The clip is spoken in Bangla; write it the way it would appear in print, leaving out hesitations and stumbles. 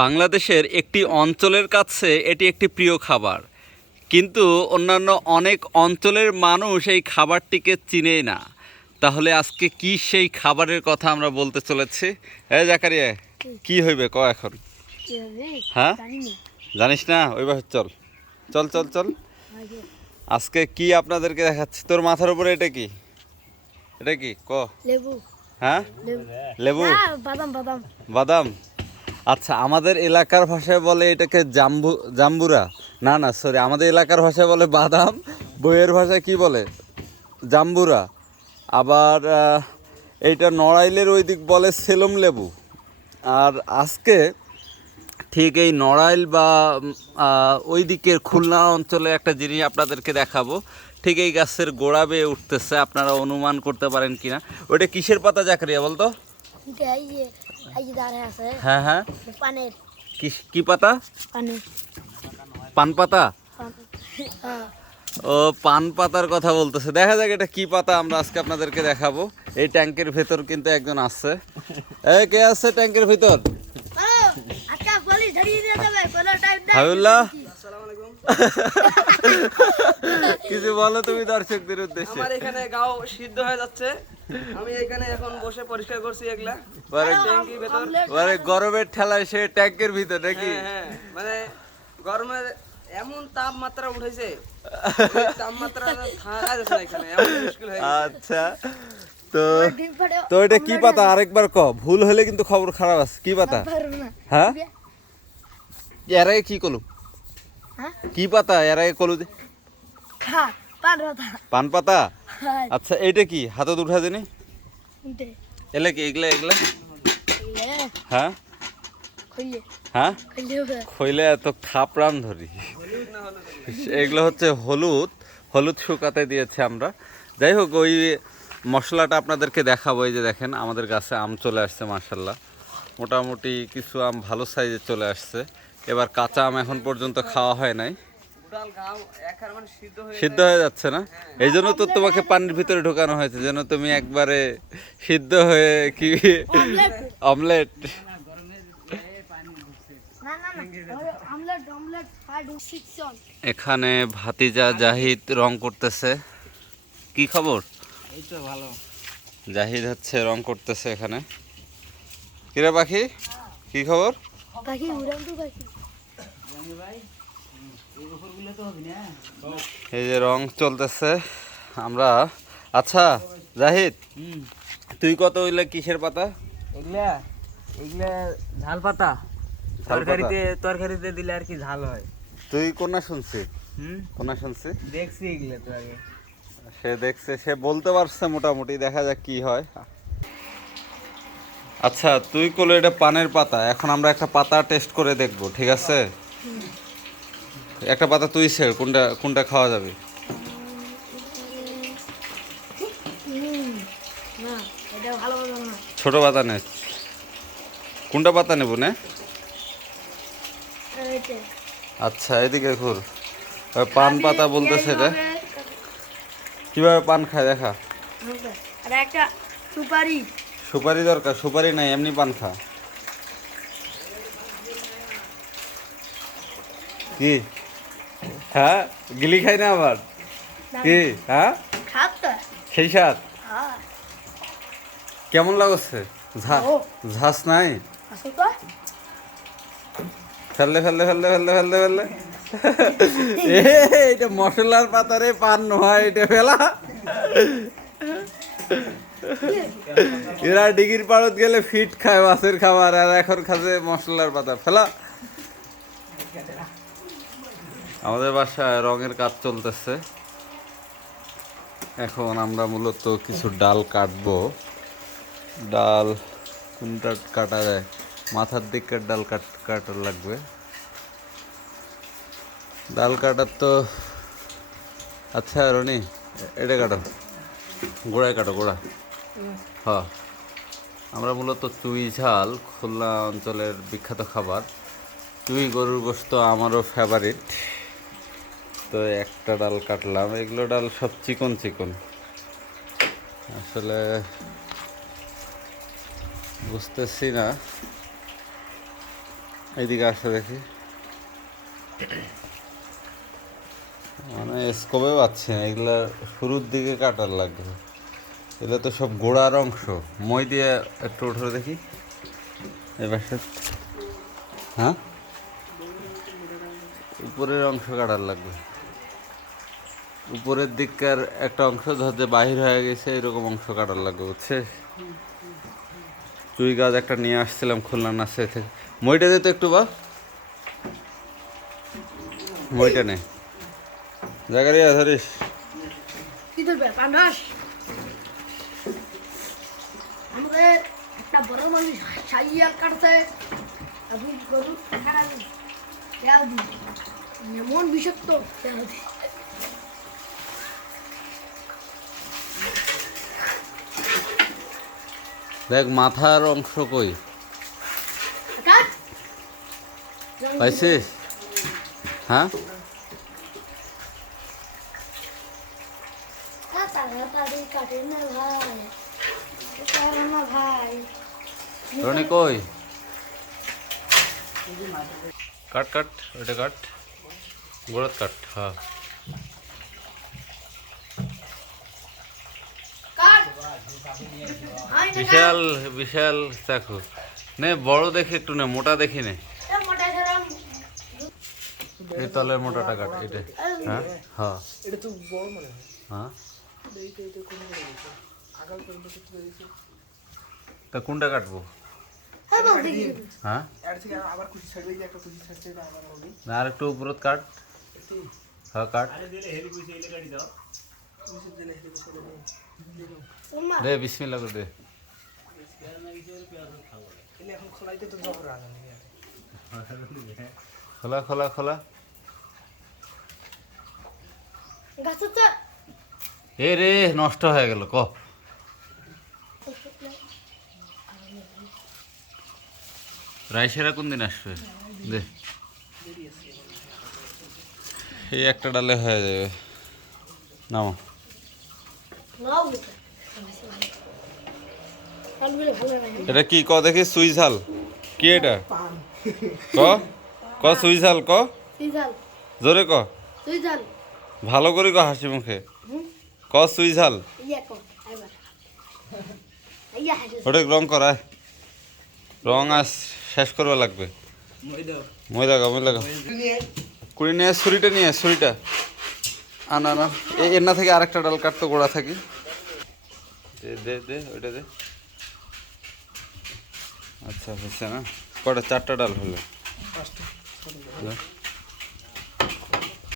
বাংলাদেশের একটি অঞ্চলের কাছে এটি একটি প্রিয় খাবার, কিন্তু অন্যান্য অনেক অঞ্চলের মানুষ এই খাবারটিকে চিনেই না। তাহলে আজকে কি সেই খাবারের কথা আমরা বলতে চলেছি। জাকারিয়া, কি হইবে ক এখন? হ্যাঁ, জানিস না? ওইবার চল চল চল চল। আজকে কি আপনাদেরকে দেখাচ্ছি। তোর মাথার উপরে এটা কি? এটা কি ক? লেবু। হ্যাঁ, লেবু। বাদাম বাদাম বাদাম। আচ্ছা, আমাদের এলাকার ভাষায় বলে এটাকে জাম্বুরা। না না, সরি, আমাদের এলাকার ভাষায় বলে বাদাম, বইয়ের ভাষায় কি বলে? জাম্বুরা। আবার এইটা নড়াইলের ওই দিক বলে সেলম লেবু। আর আজকে ঠিক এই নড়াইল বা ওই দিকের খুলনা অঞ্চলে একটা জিনিস আপনাদেরকে দেখাবো। ঠিক এই গাছের গোড়া বেয়ে উঠতেছে, আপনারা অনুমান করতে পারেন কিনা। ওইটা কিসের পাতা জাকারিয়া বলতো? হ্যাঁ হ্যাঁ, পানের কি পাতা? পানের পান পাতা। হ্যাঁ। ও, পান পাতার কথা বলতেছে। দেখা যাক এটা কি পাতা, আমরা আজকে আপনাদেরকে দেখাবো। এই ট্যাঙ্কের ভেতর কিন্তু একজন আছে। কে আছে ট্যাঙ্কের ভিতর? হাবিবুল্লাহ, কিছু বলো তুমি দর্শকদের উদ্দেশ্যে। আমার এখানে গাও সিদ্ধ হয়ে যাচ্ছে, আমি এখানে এখন বসে পরিষ্কার করছি এগুলা। ট্যাঙ্কির ভেতর গরমের ঠেলায় সে ট্যাঙ্কের ভিতর নাকি? হ্যাঁ, মানে গরমে এমন তাপমাত্রা উঠেছে, তাপমাত্রা থাকা যাচ্ছে না এখানে, এমন মুশকিল হয়ে গেছে। আচ্ছা, তো তো এটা কি পাতা আরেকবার ক, ভুল হলে কিন্তু খবর খারাপ আছে। কি পাতা? হ্যাঁ, এর আগে কি কলু? কি পাতা এর আগে কলু? পান পাতা। আচ্ছা, এইটা কি হাতত উঠা জানি? এলে কি এগুলা এগুলা? হ্যাঁ হ্যাঁ, খইলে এত খাপড়ান ধরি। এগুলো হচ্ছে হলুদ, হলুদ শুকাতে দিয়েছে আমরা। যাই হোক, ওই মশলাটা আপনাদেরকে দেখাবো। এই যে দেখেন, আমাদের গাছে আম চলে আসছে মাশাল্লাহ। মোটামুটি কিছু আম ভালো সাইজে চলে আসছে। এবার কাঁচা আম এখন পর্যন্ত খাওয়া হয় নাই, সিদ্ধ হয়ে যাচ্ছে না। এই জন্য তো তোমাকে পানির ভিতরে ঢোকানো হয়েছে, যেন তুমি একবারে সিদ্ধ হয়ে কি অমলেট। এখানে ভাতিজা জাহিদ রং করতেছে। কি খবর? এই তো ভালো। জাহিদ হচ্ছে রং করতেছে এখানে। কিরে পাখি, কি খবর? পাখি উড়ান্ত পাখি। এই যে রং চলতেছে আমরা। আচ্ছা জাহিদ, তুই কত হইলে কিসের পাতা? এগুলা এগুলা ঝাল পাতা, তরকারিতে দিলে আর কি ঝাল হয়। তুই কোনা শুনছি? কোনা শুনছি? দেখছি এগুলা তো আগে। সে দেখছে, সে বলতে পারছে মোটামুটি, দেখা যাক কি হয়। আচ্ছা, তুই করলো এটা পানের পাতা। এখন আমরা একটা পাতা টেস্ট করে দেখব, ঠিক আছে? একটা পাতা তুই ছেড়, কোনটা কোনটা খাওয়া যাবে? ছোট পাতা নে। কোনটা পাতা নেব নে? আচ্ছা, এদিকে ঘুর। পান পাতা বলতেছে এটা। কিভাবে পান খায় দেখা। সুপারি দরকার? সুপারি নাই, এমনি পান খা। কি? হ্যাঁ, গিলি খাই না আবার? কি? হ্যাঁ, সেই সাত কেমন লাগছে? ঝাঁস নাই? ফেললে ফেললে ফেললে ফেললে ফেললে ফেললে এটা মশলার পাতারে পান নয়, এটা ফেলা। এরা ডিগির পাড়ত গেলে ফিট খায় মাছের খাবার, আর এখন খাচ্ছে মশলার পাতা। ফেলা। আমাদের বাসায় রঙের কাজ চলতেছে। এখন আমরা মূলত কিছু ডাল কাটবো। ডাল কোনটা কাটা যায়? মাথার দিকের ডাল কাটা লাগবে। ডাল কাটার তো, আচ্ছা রনি, এটা কাটো, গোড়ায় কাটো, গোড়া। হ্যাঁ, আমরা মূলত চুই ঝাল, খুলনা অঞ্চলের বিখ্যাত খাবার। চুই গরুর গোশত আমারও ফেভারিট। তো একটা ডাল কাটলাম। এগুলো ডাল সব চিকন চিকন, আসলে বুঝতেছি না। এইদিকে আসো দেখি, মানে স্কোপে পাচ্ছি না, এগুলা শুরুর দিকে কাটার লাগবে। এগুলো তো সব গোড়ার অংশ। মই দিয়ে একটু উঠে দেখি এবার। হ্যাঁ, উপরের অংশ কাটার লাগবে। উপরের দিককার একটা অংশ ধর যে বাহির হয়ে গেছে, এরকম অংশ কাটার লাগবে, বুঝছিস? চুই গাছ একটা নিয়ে আসছিলাম খুলনা নার্সারি থেকে। মইটা দে তো একটু, বা মইটা নে, জায়গারিয়া ধরিস। কি ধরবে পান্ডাস? আমাদের একটা বড় মানুষ সাইয়াল কাটছে, আপনি গরু খারাপি এমন বিষাক্ত দেখ মাথার অংশ কই কাট পাইছিস? হ্যাঁ, তাড়াতাড়ি কাটে না ভাই, কাটে না ভাই। রনি কই? কাট কাট, ওইটা কাট, গোড়াত কাট। হ্যাঁ, কাট আই না বিশাল বিশাল চাকু নে, বড় দেখে একটু নে, মোটা দেখি নে। এ মোটা ধরাম এই তলের মোটাটা কাট, এটা। হ্যাঁ হ্যাঁ এটা তো বড় মনে হয়। হ্যাঁ, এইটা এটা কোন জায়গায় আগাল পর্যন্ত ক্ষেত্রে দিয়েছে। তা কোনটা কাটবো? হ্যাঁ বলতে কি হ্যাঁ, এর থেকে আবার কুচি ছাড়বে, এই যে একটা কুচি ছাড়ছে, এটা আবার হবে। না আর একটু উপরত কাট। হ্যাঁ কাট, কুচি দিলে হেভি ছেড়ে দেয়। ওমা দে বিসমিল্লাহ করে দে। এলে এখন খোলাইতে তো জবর আনা নেই। খোলা খোলা খোলা। গাছটা এ রে, নষ্ট হয়ে গেল। ক রাইসেরা কোন দিন আসবে? দে, এই একটা ডালে হয়ে যাবে। নাও, নাও বুঝা কানগুলো ভালো না। এটা কি ক দেখি? সুই ঝাল কি এটা? ক ক সুই ঝাল ক, তুই জাল জোরে ক, তুই জাল ভালো করে ক, হাসি মুখে ক। সুই ঝাল ইয়া কর আইবা ইয়া হাসে ওটা রং করায়, রং আজ শেষ করবা লাগবে। মই লাগা কুড়ি নিয়ে ছুরিটা নিয়ে, ছুরিটা আনা না, এর না থেকে আরেকটা ডাল কাটতো গোড়া থাকি। দে দে দে, ওইটা দে। আচ্ছা হচ্ছে না, কটা? 4টা ডাল হলো।